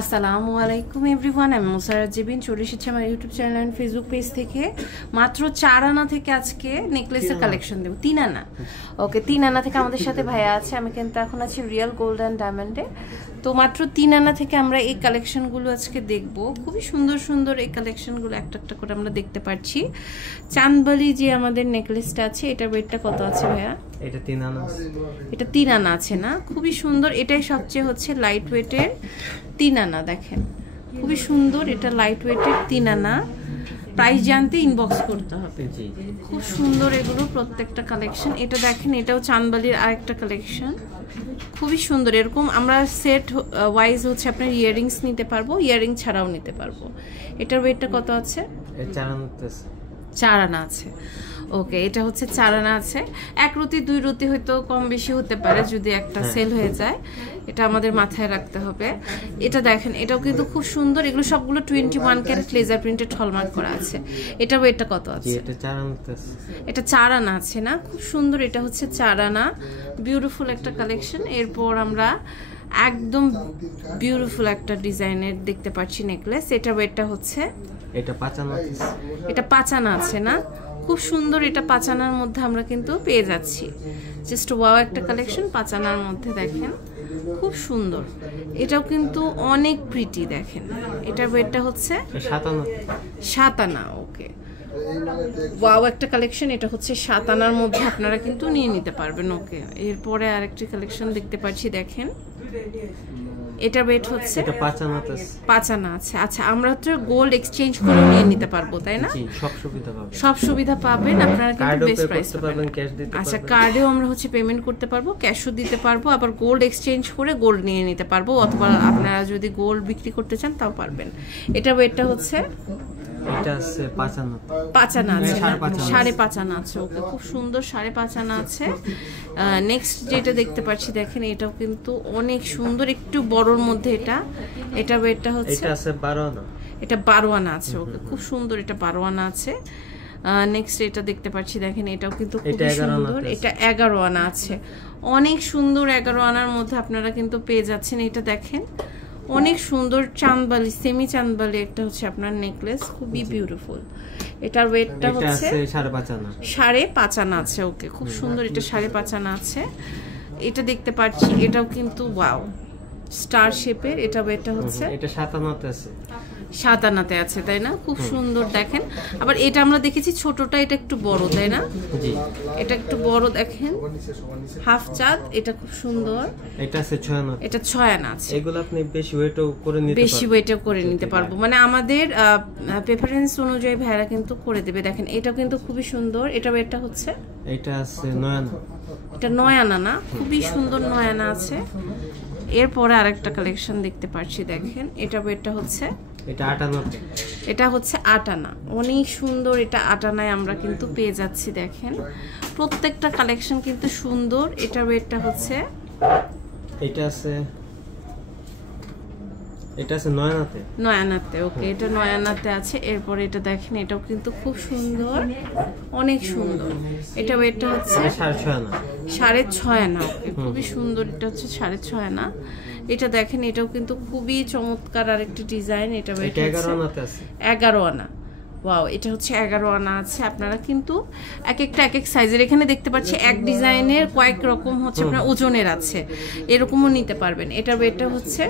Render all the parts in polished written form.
আসসালামু আলাইকুম এভরিওয়ান, আমি মুসারাত জেবিন চলে এসেছি আমার YouTube channel and Facebook page থেকে। মাত্র 4 আনা থেকে আজকে নেকলেসের কালেকশন দেবো। 3 আনা, ওকে 3 আনা থেকে আমাদের সাথে ভাইয়া আছে। আমি কিন্তু এখন আছি রিয়েল গোল্ড অ্যান্ড ডায়মন্ডে। তো মাত্র 3 আনা থেকে আমরা এই কালেকশনগুলো আজকে দেখব। খুবই সুন্দর সুন্দর এই কালেকশনগুলো একটা একটা করে আমরা দেখতে পাচ্ছি। চাঁদবালি যে আমাদের নেকলেসটা আছে, এটার ওয়েটটা কত আছে ভাইয়া? এটা 3 আনা। এটা 3 আনা আছে না? খুবই সুন্দর। এটাই সবচেয়ে হচ্ছে লাইট ওয়েটের 3 আনা। দেখেন খুবই সুন্দর, এটা লাইট ওয়েটের 3 আনা। প্রাইস জানতে ইনবক্স করতে হবে। খুব সুন্দর এগুলো প্রত্যেকটা কালেকশন। এটা দেখেন, এটাও চাঁদবালির আরেকটা কালেকশন, খুবই সুন্দর। এরকম আমরা সেট ওয়াইজ হচ্ছে আপনার ইয়াররিংস নিতে পারবো, ইয়াররিং ছাড়াও নিতে পারবো। এটার ওয়েটটা কত আছে? 4 আনা আছে। ওকে, এটা হচ্ছে 4 আনা আছে। 1 রুটি 2 রুটি হয়তো কম বেশি হতে পারে যদি একটা সেল হয়ে যায়, এটা আমাদের মাথায় রাখতে হবে। এটা দেখেন, এটাও কিন্তু খুব সুন্দর। এগুলো সবগুলো 21 ক্যারেট লেজার প্রিন্টেড হলমার্ক করা আছে। এটা ওয়েটটা কত আছে? এটা 4 আনা আছে না? খুব সুন্দর। এটা হচ্ছে 4 আনা, বিউটিফুল একটা কালেকশন। এরপর আমরা একদম বিউটিফুল একটা ডিজাইনের দেখতে পাচ্ছি নেকলেস। এটা ওয়েটটা হচ্ছে এটা 5 আনা। এটা 5 আনা আছে না? খুব সুন্দর। এটা 5 আনার মধ্যে আমরা কিন্তু পেয়ে যাচ্ছি। জাস্ট ওয়াও একটা কালেকশন 5 আনার মধ্যে। দেখেন খুব সুন্দর, এটাও কিন্তু অনেক প্রিটি। দেখেন এটার ওয়েটটা হচ্ছে 7 আনা। ওকে, ওয়াও একটা কালেকশন। এটা হচ্ছে 7 আনার মধ্যে আপনারা কিন্তু নিয়ে নিতে পারবেন। ওকে, এরপরে আরেকটি কালেকশন দেখতে পাচ্ছি। দেখেন এটা ওয়েট হচ্ছে 5 আনা আছে। আচ্ছা, আমরা তো গোল্ড এক্সচেঞ্জ করে নিয়ে নিতে পারবো, তাই না? সব সুবিধা পাবেন আপনারা, কিন্তু বেস্ট প্রাইস পাবেন। আচ্ছা, কার্ডেও আমরা হচ্ছে পেমেন্ট করতে পারবো, ক্যাশও দিতে পারবো, আবার গোল্ড এক্সচেঞ্জ করে গোল্ড নিয়ে নিতে পারবো, অথবা আপনারা যদি গোল্ড বিক্রি করতে চান তাও পারবেন। এটা ওয়েটটা হচ্ছে এটা আছে 5 আনা। 5 আনা আছে, 5.5 আনা আছে। ওকে, খুব সুন্দর, 5.5 আনা আছে। নেক্সট যেটা দেখতে পাচ্ছি, দেখেন এটাও কিন্তু অনেক সুন্দর, একটু বড়র মধ্যে। এটা ওয়েটটা হচ্ছে এটা আছে 12 আনা। এটা 12 আনা আছে। ওকে, খুব সুন্দর। এটা 12 আনা আছে। নেক্সট এটা দেখতে পাচ্ছি, দেখেন এটাও কিন্তু খুব সুন্দর। এটা 11 আনা আছে। অনেক সুন্দর, 11 আনার মধ্যে আপনারা কিন্তু পেয়ে যাচ্ছেন। এটা দেখেন অনেক সুন্দর চাঁদবালি, সেমি চাঁদবালি একটা হচ্ছে আপনার নেকলেস, খুবই বিউটিফুল। এটার ওয়েটটা হচ্ছে 5.5 আনা। 5.5 আনা আছে। ওকে, খুব সুন্দর। এটা 5.5 আনা আছে। এটা দেখতে পাচ্ছি, এটাও কিন্তু ওয়াও স্টার শেপের। এটা ওয়েটটা হচ্ছে এটা 7 আনাতে আছে। 7 আনাতে আছে, তাই না? খুব সুন্দর। দেখেন আবার এটা আমরা দেখেছি ছোটটা, এটা একটু বড়, তাই না? জি, এটা একটু বড়। দেখেন হাফ চাঁদ, এটা খুব সুন্দর। এটা আছে 6 আনা। এটা 6 আনা আছে। এগুলো আপনি বেশি ওয়েটও করে নিতে পারবেন, বেশি ওয়েটও করে নিতে পারবো, মানে আমাদের প্রেফারেন্স অনুযায়ী ভাইরা কিন্তু করে দেবে। দেখেন এটাও কিন্তু খুবই সুন্দর। এটা ওয়েটটা হচ্ছে এটা আছে 9 আনা। এটা 9 আনা না? খুবই সুন্দর, 9 আনা আছে। এরপরে আরেকটা কালেকশন দেখতে পাচ্ছি। দেখেন এটা ওয়েটটা হচ্ছে এটা 8 আনা। এটা হচ্ছে 8 আনা। অনেক সুন্দর। এটা 8 আনায় আমরা কিন্তু পেয়ে যাচ্ছি। দেখেন প্রত্যেকটা কালেকশন কিন্তু সুন্দর। এটা ওয়েটটা হচ্ছে এটা আছে 9 আনাতে। 9 আনাতে। ওকে, এটা 9 আনাতে আছে। এরপরে এটা দেখেন, এটাও কিন্তু খুব সুন্দর, অনেক সুন্দর। এটা ওয়েটটা হচ্ছে 6.5 আনা। 6.5 আনা। ওকে, খুবই সুন্দর। এটা হচ্ছে 6.5 আনা। এটা দেখেন, এটাও কিন্তু খুবই চমৎকার আরেকটি ডিজাইন। এটা ওয়েট 11 আনাতে আছে। 11 আনা। ওয়াও, এটা হচ্ছে 11 আনা আছে। আপনারা কিন্তু এক একটা এক এক সাইজের এখানে দেখতে পাচ্ছি, এক ডিজাইনের কয়েক রকম হচ্ছে আপনার ওজনের আছে, এরকমও নিতে পারবেন। এটার ওয়েটটা হচ্ছে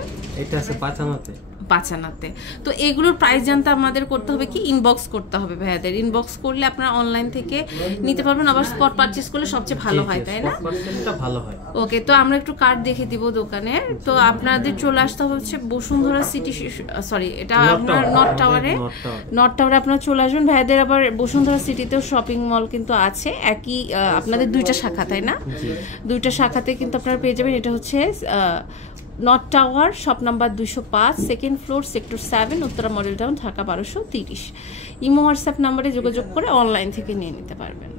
এটা আছে 5 আনাতে। 5 আনাতে। তো এগুলোর প্রাইস জানতে আমাদের করতে হবে কি, ইনবক্স করতে হবে ভাইয়াদের। ইনবক্স করলে আপনারা অনলাইন থেকে নিতে পারবেন, আবার স্পট পারচেজ করলে সবচেয়ে ভালো হয়, তাই না? ভালো হয়। ওকে, তো আমরা একটু কার্ড দেখে দিব দোকানে। তো আপনাদের চলে আসতে হবে হচ্ছে বসুন্ধরা সিটি, সরি এটা আপনার নর্থ টাওয়ারে। নর্থ টাওয়ারে আপনারা চলে আসবেন। ভাইয়াদের আবার বসুন্ধরা সিটিতেও শপিং মল কিন্তু আছে, একই আপনাদের 2টা শাখা, তাই না? 2টা শাখাতে কিন্তু আপনারা পেয়ে যাবেন। এটা হচ্ছে north tower, shop number 205, second floor, sector 7, Uttara model town, Dhaka 1230। Imo WhatsApp নাম্বারে যোগাযোগ করে অনলাইন থেকে নিয়ে নিতে পারবেন।